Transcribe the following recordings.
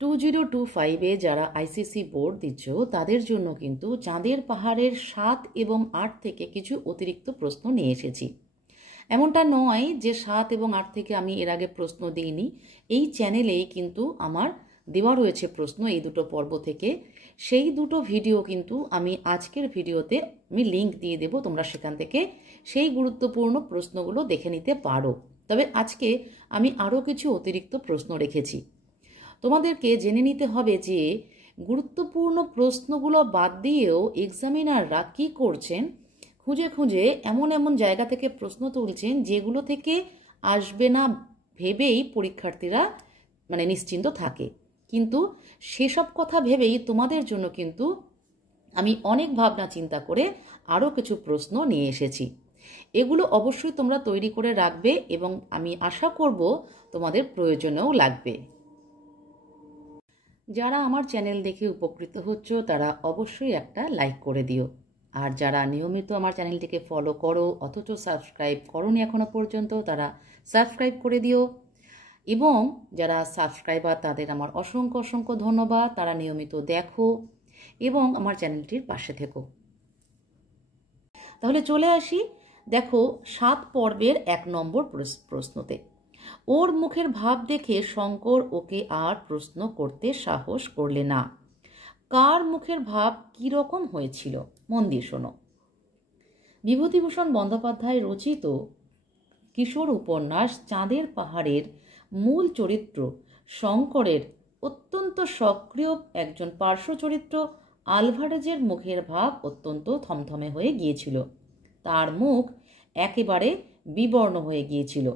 2025-এ যারা ICC board দিচ্ছ তাদের জন্য কিন্তু চাঁদের পাহাড়ের 7 এবং 8 থেকে কিছু অতিরিক্ত প্রশ্ন নিয়ে এসেছি। এমনটা নয় যে 7 এবং 8 থেকে আমি এর আগে প্রশ্ন দিইনি। এই চ্যানেলেই কিন্তু আমার দেওয়া রয়েছে প্রশ্ন এই দুটো পর্ব থেকে। সেই দুটো ভিডিও কিন্তু আমি আজকের ভিডিওতে আমি লিংক দিয়ে দেব, তোমরা সেখান থেকে সেই গুরুত্বপূর্ণ প্রশ্নগুলো দেখে নিতে পারো। তবে আজকে আমি আরও কিছু অতিরিক্ত প্রশ্ন রেখেছি। তোমাদেরকে জেনে নিতে হবে যে গুরুত্বপূর্ণ প্রশ্নগুলো বাদ দিয়েও এক্সামিনাররা কী করছেন, খুঁজে খুঁজে এমন এমন জায়গা থেকে প্রশ্ন তুলছেন যেগুলো থেকে আসবে না ভেবেই পরীক্ষার্থীরা নিশ্চিন্ত থাকে। কিন্তু সেসব কথা ভেবেই তোমাদের জন্য কিন্তু আমি অনেক ভাবনা চিন্তা করে আরও কিছু প্রশ্ন নিয়ে এসেছি। এগুলো অবশ্যই তোমরা তৈরি করে রাখবে এবং আমি আশা করব তোমাদের প্রয়োজনেও লাগবে। যারা আমার চ্যানেল দেখে উপকৃত হচ্ছ তারা অবশ্যই একটা লাইক করে দিও। আর যারা নিয়মিত আমার চ্যানেলটিকে ফলো করো অথচ সাবস্ক্রাইব করোনি এখনো পর্যন্ত, তারা সাবস্ক্রাইব করে দিও। এবং যারা সাবস্ক্রাইবার তাদের আমার অসংখ্য অসংখ্য ধন্যবাদ। তারা নিয়মিত দেখো এবং আমার চ্যানেলটির পাশে থেকো। তাহলে চলে আসি, দেখো 7 পর্বের 1 নম্বর প্রশ্নতে। ওর মুখের ভাব দেখে শঙ্কর ওকে আর প্রশ্ন করতে সাহস করলে না। কার মুখের ভাব কি রকম হয়েছিল? মন দিয়ে শোনো। বিভূতিভূষণ বন্দ্যোপাধ্যায় রচিত কিশোর উপন্যাস চাঁদের পাহাড়ের মূল চরিত্র শঙ্করের অত্যন্ত সক্রিয় একজন পার্শ্ব চরিত্র আলভারেজের মুখের ভাব অত্যন্ত থমথমে হয়ে গিয়েছিল। তার মুখ একেবারে বিবর্ণ হয়ে গিয়েছিল।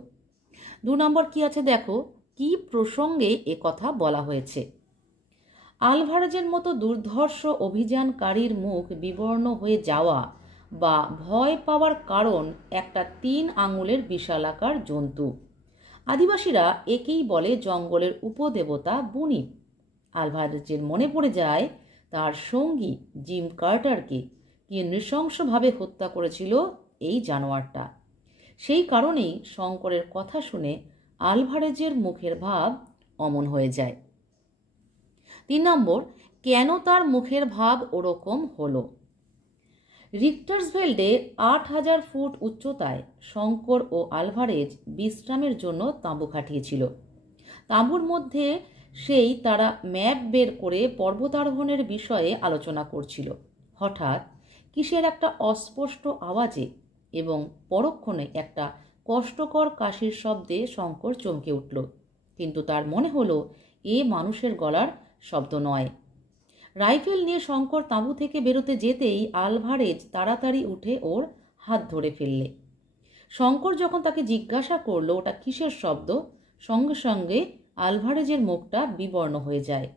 2 নম্বর কি আছে দেখো, কি প্রসঙ্গে এ কথা বলা হয়েছে। আলভারেজের মতো দুর্ধর্ষ অভিযানকারীর মুখ বিবর্ণ হয়ে যাওয়া বা ভয় পাওয়ার কারণ একটা 3 আঙুলের বিশালাকার জন্তু। আদিবাসীরা একেই বলে জঙ্গলের উপদেবতা বুনিপ। আলভারেজের মনে পড়ে যায় তার সঙ্গী জিম কার্টারকে কি নৃশংসভাবে হত্যা করেছিল এই জানোয়ারটা। সেই কারণেই শঙ্করের কথা শুনে আলভারেজের মুখের ভাব অমন হয়ে যায়। 3 নম্বর, কেন তার মুখের ভাব ওরকম হলো? রিক্টার্সভেল্ডে 8000 ফুট উচ্চতায় শঙ্কর ও আলভারেজ বিশ্রামের জন্য তাঁবু খাটিয়েছিল। তাঁবুর মধ্যে তারা ম্যাপ বের করে পর্বতারোহণের বিষয়ে আলোচনা করছিল। হঠাৎ কিসের একটা অস্পষ্ট আওয়াজে এবং পরক্ষণে একটা কষ্টকর কাশির শব্দে শঙ্কর চমকে উঠল। কিন্তু তার মনে হলো এ মানুষের গলার শব্দ নয়। রাইফেল নিয়ে শঙ্কর তাঁবু থেকে বেরোতে যেতেই আলভারেজ তাড়াতাড়ি উঠে ওর হাত ধরে ফেললে। শঙ্কর যখন তাকে জিজ্ঞাসা করলো ওটা কিসের শব্দ, সঙ্গে সঙ্গে আলভারেজের মুখটা বিবর্ণ হয়ে যায়।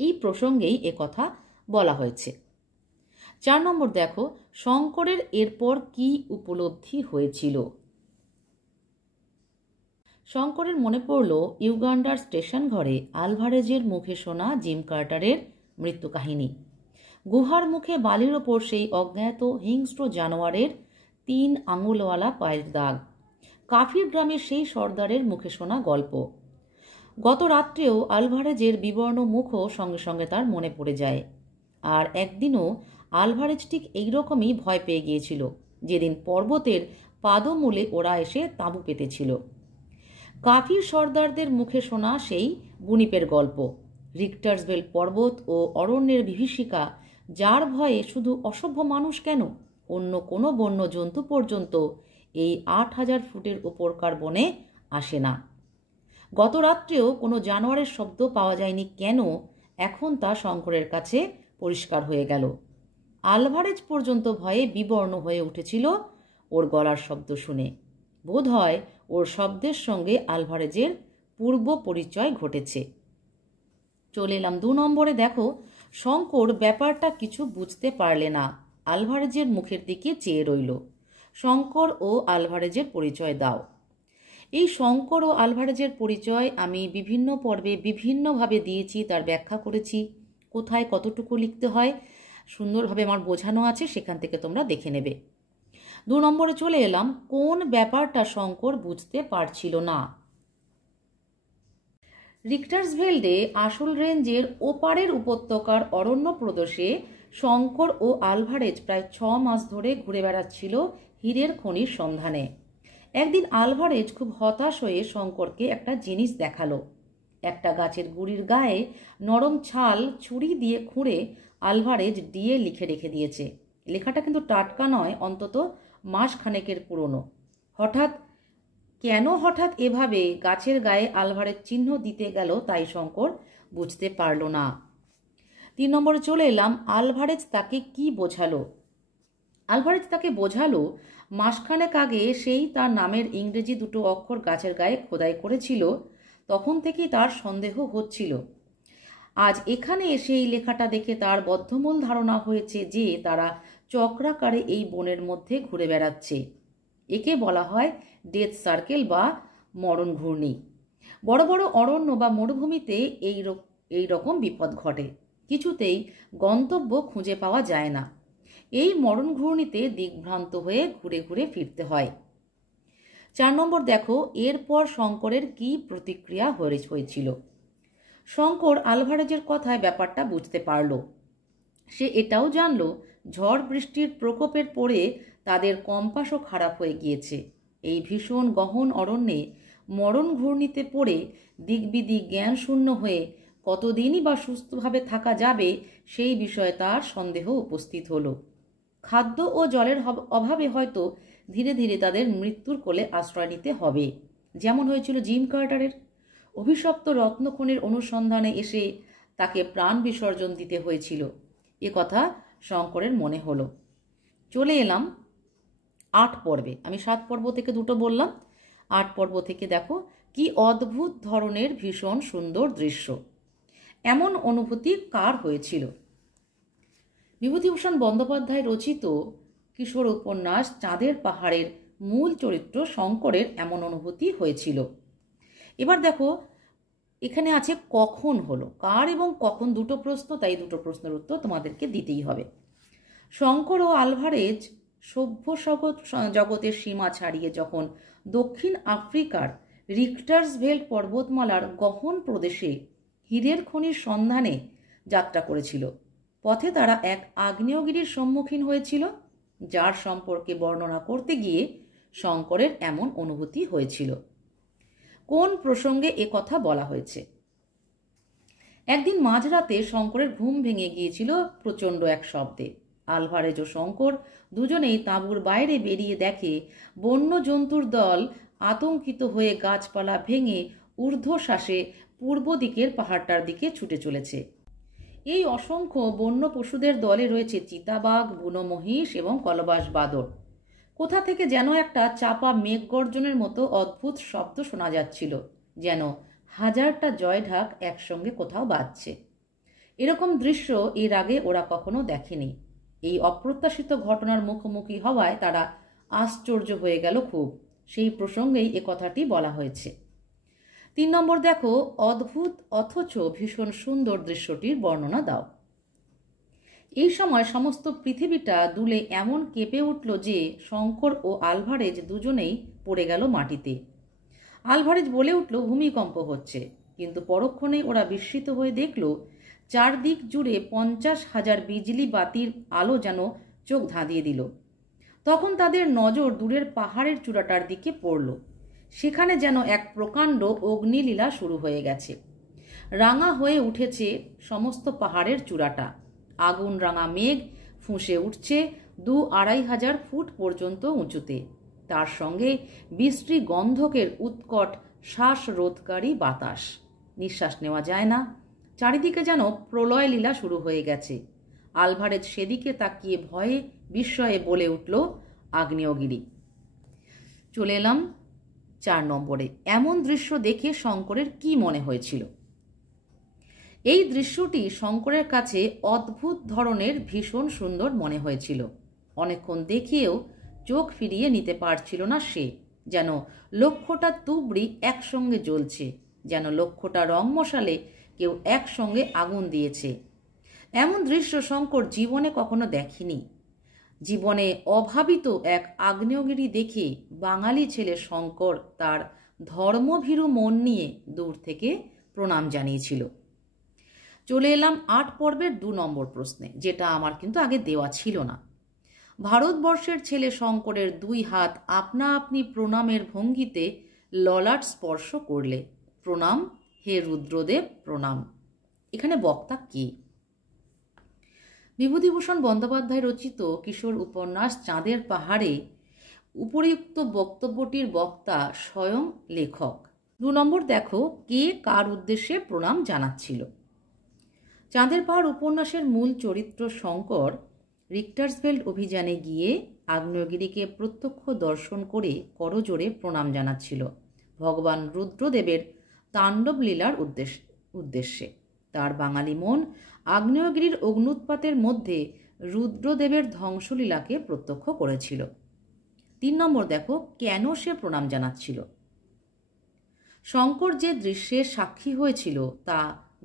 এই প্রসঙ্গেই এ কথা বলা হয়েছে। 4 নম্বর দেখো, শঙ্করের এরপর কি উপলব্ধি হয়েছিল। শঙ্করের মনে পড়ল ইউগান্ডার স্টেশন ঘরে আলভারেজের মুখে শোনা জিম কার্টারের মৃত্যু কাহিনী। গুহার মুখে বালির ওপর সেই অজ্ঞাত হিংস্র জানোয়ারের 3 আঙুলওয়ালা পায়ের দাগ। কাফির গ্রামের সেই সর্দারের মুখে শোনা গল্প। গত রাত্রেও আলভারেজের বিবর্ণ মুখও সঙ্গে সঙ্গে তার মনে পড়ে যায়। আর একদিনও আলভারেজ ঠিক এইরকমই ভয় পেয়ে গিয়েছিল, যেদিন পর্বতের পাদমূলে ওরা এসে তাঁবু পেতেছিল। কাফির সর্দারদের মুখে শোনা সেই বুনিপের গল্প। রিক্টার্সভেল পর্বত ও অরণ্যের বিভীষিকা, যার ভয়ে শুধু অসভ্য মানুষ কেন, অন্য কোনো বন্য জন্তু পর্যন্ত এই 8000 ফুটের উপরকার বনে আসে না। গত রাত্রেও কোনো জানোয়ারের শব্দ পাওয়া যায়নি কেন, এখন তা শঙ্করের কাছে পরিষ্কার হয়ে গেল। আলভারেজ পর্যন্ত ভয়ে বিবর্ণ হয়ে উঠেছিল ওর গলার শব্দ শুনে। বোধ হয় ওর শব্দের সঙ্গে আলভারেজের পূর্ব পরিচয় ঘটেছে। চলে এলাম 2 নম্বরে। দেখো, শঙ্কর ব্যাপারটা কিছু বুঝতে পারলে না, আলভারেজের মুখের দিকে চেয়ে রইল। শঙ্কর ও আলভারেজের পরিচয় দাও। এই শঙ্কর ও আলভারেজের পরিচয় আমি বিভিন্ন পর্বে বিভিন্নভাবে দিয়েছি, তার ব্যাখ্যা করেছি। কোথায় কতটুকু লিখতে হয় সুন্দরভাবে আমার বোঝানো আছে, সেখান থেকে তোমরা দেখে নেবে। 2 নম্বরে চলে এলাম, কোন ব্যাপারটা শঙ্কর বুঝতে পারছিল না। রিক্টার্সভেল্ডে আসল রেঞ্জের ওপারের উপত্যকার অরণ্য প্রদেশে শঙ্কর ও আলভারেজ প্রায় 6 মাস ধরে ঘুরে বেড়াচ্ছিল হীরের খনির সন্ধানে। একদিন আলভারেজ খুব হতাশ হয়ে শঙ্করকে একটা জিনিস দেখালো। একটা গাছের গুড়ির গায়ে নরম ছাল ছুরি দিয়ে খুঁড়ে আলভারেজ ডিএ লিখে রেখে দিয়েছে। লেখাটা কিন্তু টাটকা নয়, অন্তত মাস খানেকের পুরনো। হঠাৎ এভাবে গাছের গায়ে আলভারেজ চিহ্ন দিতে গেল তাই শঙ্কর বুঝতে পারল না। 3 নম্বরে চলে এলাম, আলভারেজ তাকে কি বোঝালো। আলভারেজ তাকে বোঝালো মাসখানেক আগে সেই তার নামের ইংরেজি 2 অক্ষর গাছের গায়ে খোদাই করেছিল। তখন থেকেই তার সন্দেহ হচ্ছিল। আজ এখানে এসে এই লেখাটা দেখে তার বদ্ধমূল ধারণা হয়েছে যে তারা চক্রাকারে এই বনের মধ্যে ঘুরে বেড়াচ্ছে। একে বলা হয় ডেথ সার্কেল বা মরণ ঘূর্ণি। বড় বড় অরণ্য বা মরুভূমিতে এই রকম বিপদ ঘটে, কিছুতেই গন্তব্য খুঁজে পাওয়া যায় না। এই মরণ ঘূর্ণিতে দিকভ্রান্ত হয়ে ঘুরে ঘুরে ফিরতে হয়। 4 নম্বর দেখো, এরপর শঙ্করের কি প্রতিক্রিয়া হয়েছিল। শঙ্কর আলভারেজের কথায় ব্যাপারটা বুঝতে পারল। সে এটাও জানল ঝড় বৃষ্টির প্রকোপের পড়ে তাদের কম্পাসও খারাপ হয়ে গিয়েছে। এই ভীষণ গহন অরণ্যে মরণ ঘূর্ণিতে পড়ে দিকবিদিক জ্ঞান শূন্য হয়ে কতদিনই বা সুস্থভাবে থাকা যাবে সেই বিষয়ে তার সন্দেহ উপস্থিত হলো। খাদ্য ও জলের অভাবে হয়তো ধীরে ধীরে তাদের মৃত্যুর কোলে আশ্রয় নিতে হবে, যেমন হয়েছিল জিম কার্টারের। অভিশপ্ত রত্নখনির অনুসন্ধানে এসে তাকে প্রাণ বিসর্জন দিতে হয়েছিল, এ কথা শঙ্করের মনে হলো। চলে এলাম 8 পর্বে। আমি 7 পর্ব থেকে 2টো বললাম। 8 পর্ব থেকে দেখো কি অদ্ভুত ধরনের ভীষণ সুন্দর দৃশ্য। এমন অনুভূতি কার হয়েছিল? বিভূতিভূষণ বন্দ্যোপাধ্যায় রচিত কিশোর উপন্যাস চাঁদের পাহাড়ের মূল চরিত্র শঙ্করের এমন অনুভূতি হয়েছিল। এবার দেখো এখানে আছে কখন হলো। কার এবং কখন 2টো প্রশ্ন, তাই 2টো প্রশ্নের উত্তর তোমাদেরকে দিতেই হবে। শঙ্কর ও আলভারেজ সভ্য জগতের সীমা ছাড়িয়ে যখন দক্ষিণ আফ্রিকার রিক্টার্সভেল্ড পর্বতমালার গহন প্রদেশে হীরের খনির সন্ধানে যাত্রা করেছিল, পথে তারা এক আগ্নেয়গিরির সম্মুখীন হয়েছিল, যার সম্পর্কে বর্ণনা করতে গিয়ে শঙ্করের এমন অনুভূতি হয়েছিল। কোন প্রসঙ্গে এ কথা বলা হয়েছে? একদিন মাঝরাতে শঙ্করের ঘুম ভেঙে গিয়েছিল প্রচণ্ড এক শব্দে। আলভারেজ ও শঙ্কর দুজনেই তাঁবুর বাইরে বেরিয়ে দেখে বন্য জন্তুর দল আতঙ্কিত হয়ে গাছপালা ভেঙে ঊর্ধ্বশ্বাসে পূর্ব দিকের পাহাড়টার দিকে ছুটে চলেছে। এই অসংখ্য বন্য পশুদের দলে রয়েছে চিতাবাঘ, বুনো মহিষ এবং কলবাস বাদর। কোথা থেকে যেন একটা চাপা মেঘ গর্জনের মতো অদ্ভুত শব্দ শোনা যাচ্ছিল, যেন হাজারটা জয়ঢাক একসঙ্গে কোথাও বাজছে। এরকম দৃশ্য এর আগে ওরা কখনো দেখেনি। এই অপ্রত্যাশিত ঘটনার মুখোমুখি হওয়ায় তারা আশ্চর্য হয়ে গেল খুব। সেই প্রসঙ্গেই এ কথাটি বলা হয়েছে। 3 নম্বর দেখো, অদ্ভুত অথচ ভীষণ সুন্দর দৃশ্যটির বর্ণনা দাও। এই সময় সমস্ত পৃথিবীটা দুলে এমন কেঁপে উঠল যে শঙ্কর ও আলভারেজ দুজনেই পড়ে গেল মাটিতে। আলভারেজ বলে উঠল ভূমিকম্প হচ্ছে, কিন্তু পরক্ষণেই ওরা বিস্মিত হয়ে দেখল চারদিক জুড়ে 50,000 বিজলি বাতির আলো যেন চোখ ধাঁধিয়ে দিল। তখন তাদের নজর দূরের পাহাড়ের চূড়াটার দিকে পড়ল। সেখানে যেন এক প্রকাণ্ড অগ্নিলীলা শুরু হয়ে গেছে। রাঙা হয়ে উঠেছে সমস্ত পাহাড়ের চূড়াটা। আগুন রাঙা মেঘ ফুঁসে উঠছে 2-2.5 হাজার ফুট পর্যন্ত উঁচুতে। তার সঙ্গে বিশ্রী গন্ধকের উৎকট শ্বাসরোধকারী বাতাস। নিঃশ্বাস নেওয়া যায় না। চারিদিকে যেন প্রলয় লীলা শুরু হয়ে গেছে। আলভারেজ সেদিকে তাকিয়ে ভয়ে বিস্ময়ে বলে উঠল, আগ্নেয়গিরি। চলে এলাম 4 নম্বরে। এমন দৃশ্য দেখে শঙ্করের কি মনে হয়েছিল? এই দৃশ্যটি শঙ্করের কাছে অদ্ভুত ধরনের ভীষণ সুন্দর মনে হয়েছিল। অনেকক্ষণ দেখিয়েও চোখ ফিরিয়ে নিতে পারছিল না সে। যেন লক্ষটা তুবড়ি একসঙ্গে জ্বলছে, যেন লক্ষটা রং মশালে কেউ একসঙ্গে আগুন দিয়েছে। এমন দৃশ্য শঙ্কর জীবনে কখনো দেখেনি। জীবনে অভাবিত এক আগ্নেয়গিরি দেখে বাঙালি ছেলে শঙ্কর তার ধর্মভীরু মন নিয়ে দূর থেকে প্রণাম জানিয়েছিল। চলে এলাম 8 পর্বের 2 নম্বর প্রশ্নে, যেটা আমার কিন্তু আগে দেওয়া ছিল না। ভারতবর্ষের ছেলে শঙ্করের 2 হাত আপনা আপনি প্রণামের ভঙ্গিতে ললাট স্পর্শ করলে। প্রণাম হে রুদ্রদেব প্রণাম। এখানে বক্তা কে? বিভূতিভূষণ বন্দ্যোপাধ্যায় রচিত কিশোর উপন্যাস চাঁদের পাহাড়ে উপরিউক্ত বক্তব্যটির বক্তা স্বয়ং লেখক। 2 নম্বর দেখো, কে কার উদ্দেশ্যে প্রণাম জানাচ্ছিল। চাঁদের পাহাড় উপন্যাসের মূল চরিত্র শঙ্কর রিক্টার্সভেল্ড অভিযানে গিয়ে আগ্নেয়গিরিকে প্রত্যক্ষ দর্শন করে করজোড়ে প্রণাম জানাচ্ছিল ভগবান রুদ্রদেবের তাণ্ডব লীলার উদ্দেশ্যে। তার বাঙালি মন আগ্নেয়গিরির অগ্নুৎপাতের মধ্যে রুদ্রদেবের ধ্বংসলীলাকে প্রত্যক্ষ করেছিল। 3 নম্বর দেখো, কেন সে প্রণাম জানাচ্ছিল। শঙ্কর যে দৃশ্যের সাক্ষী হয়েছিল তা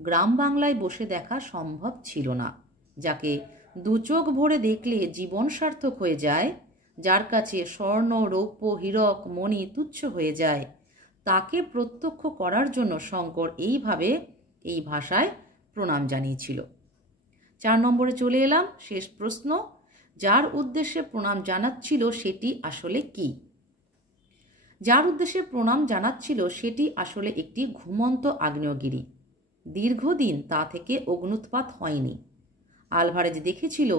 গ্রাম বাংলায় বসে দেখা সম্ভব ছিল না। যাকে 2 চোখ ভরে দেখলে জীবন সার্থক হয়ে যায়, যার কাছে স্বর্ণ রৌপ্য হীরক মণি তুচ্ছ হয়ে যায়, তাকে প্রত্যক্ষ করার জন্য শঙ্কর এই ভাষায় প্রণাম জানিয়েছিল। 4 নম্বরে চলে এলাম, শেষ প্রশ্ন, যার উদ্দেশ্যে প্রণাম জানাচ্ছিল সেটি আসলে কি? যার উদ্দেশ্যে প্রণাম জানাচ্ছিল সেটি আসলে একটি ঘুমন্ত আগ্নেয়গিরি। দীর্ঘদিন তা থেকে অগ্নুৎপাত হয়নি। আলভারেজ দেখেছিল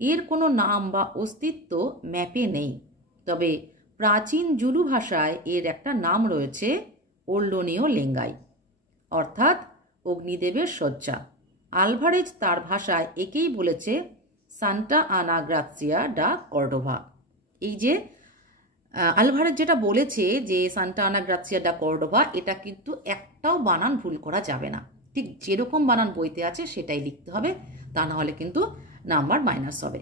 এর কোনো নাম বা অস্তিত্ব ম্যাপে নেই, তবে প্রাচীন জুলু ভাষায় এর একটা নাম রয়েছে, ওল্ডোনিও লেঙ্গাই, অর্থাৎ অগ্নিদেবের শয্যা। আলভারেজ তার ভাষায় একেই বলেছে সান্টা আনা গ্রাসিয়া ডা কর্ডোভা। এই যে আলভারেজ যেটা বলেছে যে সান্টা আনা গ্রাসিয়া ডা কর্ডোভা, এটা কিন্তু একটাও বানান ভুল করা যাবে না। ঠিক যেরকম বানান বইতে আছে সেটাই লিখতে হবে, তা না হলে কিন্তু নাম্বার মাইনাস হবে।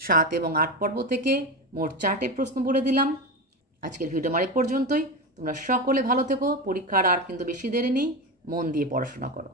7 এবং 8 পর্ব থেকে মোট 4টে প্রশ্ন বলে দিলাম। আজকের ভিডিও আমার পর্যন্তই। তোমরা সকলে ভালো থেকো। পরীক্ষার আর কিন্তু বেশি দেরি নেই, মন দিয়ে পড়াশোনা করো।